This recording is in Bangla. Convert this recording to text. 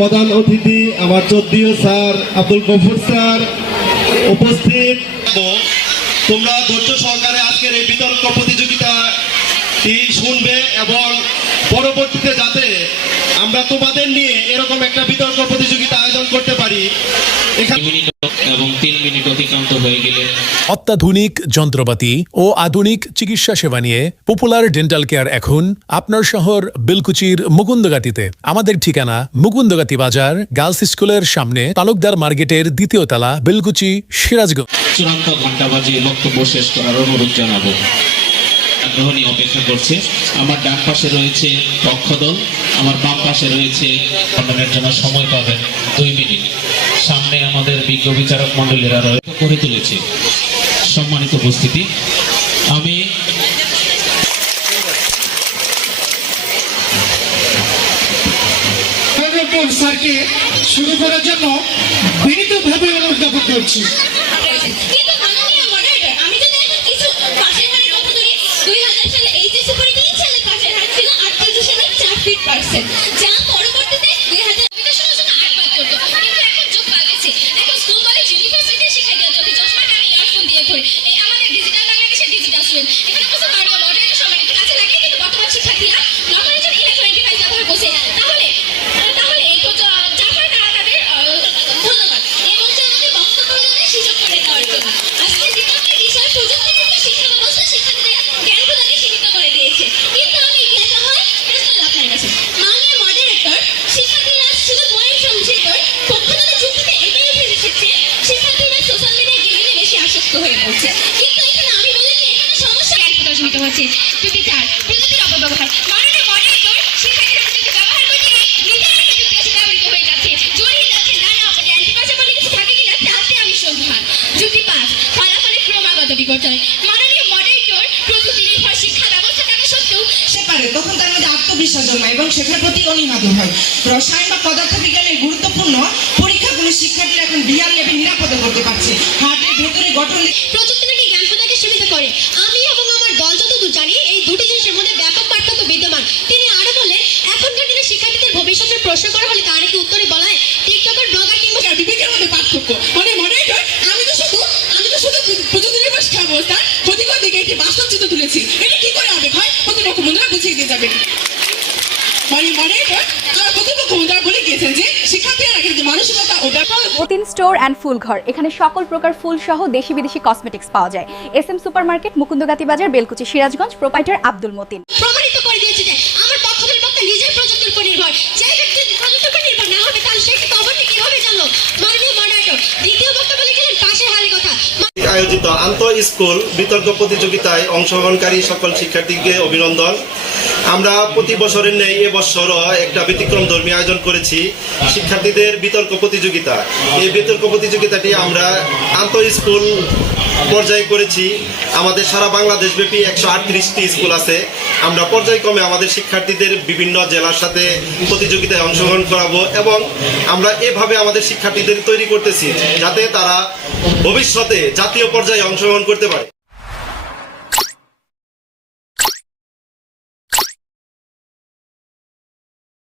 প্রধান অতিথি আমার চোদ্দীয় স্যার আব্দুল গফুর স্যার উপস্থিত। তোমরা ধৈর্য সহকারে আজকের এই বিতর্ক প্রতিযোগিতাটি শুনবে এবং পরবর্তীতে যাতে আমরা তোমাদের নিয়ে এরকম একটা বিতর্ক প্রতিযোগিতা আয়োজন করতে পারি। এবং তিন মিনিট অতিক্রান্ত হয়ে গেলে অত্যাধুনিক যন্ত্রপাতি ও আধুনিক চিকিৎসা সেবা নিয়ে পপুলার ডেন্টাল কেয়ার এখন আপনার শহর বিলকুচির মুকুন্দগাতিতে। আমাদের ঠিকানা মুকুন্দগাতি বাজার, গার্লস স্কুলের সামনে তালুকদার মার্কেটের দ্বিতীয় তলা, বিলকুচি, সিরাজগঞ্জ। চূড়ান্ত ঘণ্টা বক্তব্য শেষ করার অনুরোধ জানাব। অপেক্ষা করছে। আমার পাশে রয়েছে আমার বাম পাশে রয়েছে জন্য সময় পাবেন দুই মিনিট। সামনে আমাদের বিজ্ঞ বিচারক মন্ডলীরা রয়েছে করে তুলেছে। সম্মানিত উপস্থিতি। আমি স্যারকে শুরু করার জন্য বিনীতভাবে অনুরোধ জ্ঞাপন করছি। কিন্তু জ্ঞান প্রদর্শিত হচ্ছে যদি চার প্রযুক্তির অপব্যবহার সত্ত্বেও তখন তার মধ্যে এবং প্রতি হয়। রসায়ন বা গুরুত্বপূর্ণ পরীক্ষাগুলো শিক্ষার্থীরা এখন বিয়ার নিরাপদে করতে পারছে। হার্টের ভেতরে গঠন প্রযুক্তি প্রশ্ন করা হলে তারা নাকি উত্তরে বলায় টিকটকের ব্লগার কিংবা বিবেকের মধ্যে পার্থক্য। মানে মডারেটর আমি তো শুধু আমি তো শুধু প্রযুক্তি নির্ভর শিক্ষা ব্যবস্থার ক্ষতিকর দিকে একটি বাস্তব চিত্র তুলেছি। এটা কি করে হবে ভাই? প্রতিপক্ষ বন্ধুরা বুঝিয়ে দিয়ে যাবেন। মানে মডারেটর আমার প্রতিপক্ষ বন্ধুরা বলে গিয়েছেন যে শিক্ষার্থীরা নাকি মানসিকতা ওটা মতিন স্টোর অ্যান্ড ফুল ঘর। এখানে সকল প্রকার ফুল সহ দেশি বিদেশি কসমেটিক্স পাওয়া যায়। S M super market Mukundagati বাজার বেলকুচি সিরাজগঞ্জ প্রোপাইটার আব্দুল মতিন। প্রমাণিত করে দিয়েছে যে আমার পক্ষের বক্তা নিজের প্রযুক্তির উপর নির্ভর যে ব্যক্তি প্রযুক্তির উপর নির্ভর না হবে তাহলে সে কিন্তু অবশ্যই কীভাবে জানলো মাননীয় মডারেটর দ্বিতীয় বক্তব্য লিখেছেন পাশের হারের কথা আয়োজিত আন্তঃ স্কুল বিতর্ক প্রতিযোগিতায় অংশগ্রহণকারী সকল শিক্ষার্থীকে অভিনন্দন। আমরা প্রতি বছরের নেই এবছরও একটা ব্যতিক্রম ধর্মী আয়োজন করেছি, শিক্ষার্থীদের বিতর্ক প্রতিযোগিতা। এই বিতর্ক প্রতিযোগিতাটি আমরা আন্তঃ স্কুল পর্যায়ে করেছি। আমাদের সারা বাংলাদেশ ব্যাপী একশো আটত্রিশটি স্কুল আছে। আমরা পর্যায়ক্রমে আমাদের শিক্ষার্থীদের বিভিন্ন জেলার সাথে প্রতিযোগিতায় অংশগ্রহণ করাবো এবং আমরা এভাবে আমাদের শিক্ষার্থীদের তৈরি করতেছি যাতে তারা ভবিষ্যতে জাতীয় পর্যায়ে অংশগ্রহণ করতে পারে।